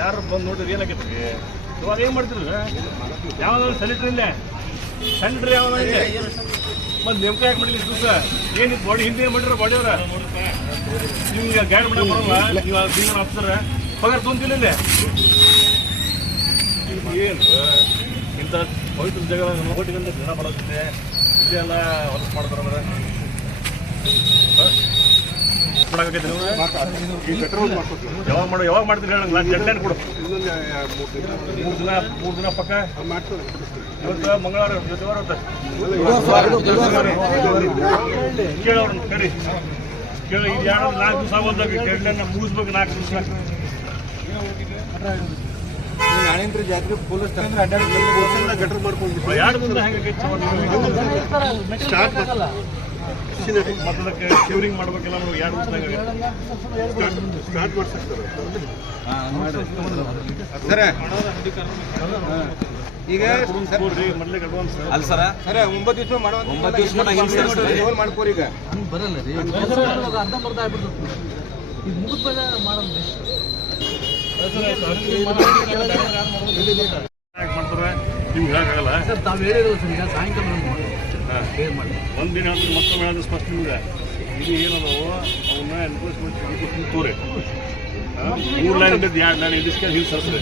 ಯಾರು ಬಂದು ನೋಡಿದ್ರೆ ಏನಾಗಿತ್ತು? ಇವಾಗ ಏನು ಮಾಡ್ತಿದ್ರು? ಯಾವ್ದಾದ್ರು ಸೆಲಿಟ್ರಿ ಇಲ್ಲೇ? ಸೆಂಟ್ರಿ ಯಾವ್ದು ಮತ್ತು ನೇಮಕ ಯಾಕೆ ಮಾಡಿಲ್ಲ ದಿವಸ ಏನು ಬಾಡಿ ಹಿಂದೆ ಏನು ಮಾಡಿರೋ ಬಾಡಿ ಅವ್ರ? ನಿಮ್ಗೆ ಗೈಡ್ ಮಾಡಿ ಬರಲ್ಲ ನೀವು ಪಗಾರ ತೊಂತಿಲ್ಲ ಇಲ್ಲೇ? ಏನು ಇಂಥ ಪವಿತ್ರ ಜಾಗ ನೋಡಿಕೊಂಡ ಜನ ಮಾಡೋದಿದೆ ಇಲ್ಲೆಲ್ಲ ವರ್ಕ್ ಮಾಡ್ತಾರೆ ಮಾಡಕೈತೆ ನೀವು ಯಾವಾಗ ಮಾಡೋ ಯಾವಾಗ ಮಾಡ್ತೀನಿ ಹೇಳಂಗ ನಾನು ಡೆಡ್ ಲೈನ್ ಕೊಡು ಮೂರು ದಿನ. ಮೂರು ದಿನ ಪಕ್ಕ? ಇವತ್ತು ಮಂಗಳವಾರ ಜೊತೆವಾರ ಕೇಳೋರು ಕರಿ ಕೇಳಿ ಇದು ಯಾರು ನಾಲ್ಕು ದಿವಸ ಹೋದಾಗ ಡೆಡ್ ಲೈನ್ ಮುಗಿಸ್ಬೇಕು ನಾಲ್ಕು ದಿವಸ. ನಾಳೇಂದ್ರ ಜಾತ್ರೆ ಪೊಲೀಸ್ ತಂದ್ರೆ ಅಡ್ಡಾಡಿ ಗಟ್ರ ಮಾಡ್ಕೊಂಡು ಎರಡು ಮುಂದೆ ಹೆಂಗೆ ಸ್ಟಾರ್ಟ್ ಮಾಡ್ಬೇಕೆಲ್ಲ ನಾವು ಸ್ಟಾರ್ಟ್ ಸರ ಈಗ ಸರ್ ಮೊದಲಿಗೆ ಅಡ್ವಾನ್ಸ್ ಅಲ್ಲ ಸರ ಸರ್ ಒಂಬತ್ತು ದಿವಸ ಮಾಡೋ ಒಂಬತ್ತು ದಿವಸ ಮಾಡ್ಕೋರಿ ಈಗ ಬರಲ್ಲ ರೀ ಇದು ಮಾಡೋದು ಮಾಡ್ತಾರೆ ನಿಮ್ಗೆ ಹೇಳಕ್ಕಾಗಲ್ಲ ಸರ್ ತಾವು ಹೇಳಿರೋ ಸರ್ ಈಗ ಸಾಯಂಕಾಲ ಮಾಡಿ. ಒಂದಿನ ಅಂದ್ರೆ ಮಕ್ಕಳು ಹೇಳೋದು ಸ್ಪಷ್ಟ ನಿಮ್ಗೆ. ಇದು ಏನದವು ಅವನ್ನ ಎನ್ಫೋರ್ಸ್ಮೆಂಟ್ ತೋರಿ ಮೂರು ಲೈನ್ ಇದ್ದದ್ದು ಎರಡು ಲೈನ್ ಇದಕ್ಕೆ ಹಿಂಗೆ ಸರ್ಸ್ರಿ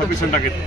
ಸಫಿಷಿಯಂಟ್ ಆಗೈತೆ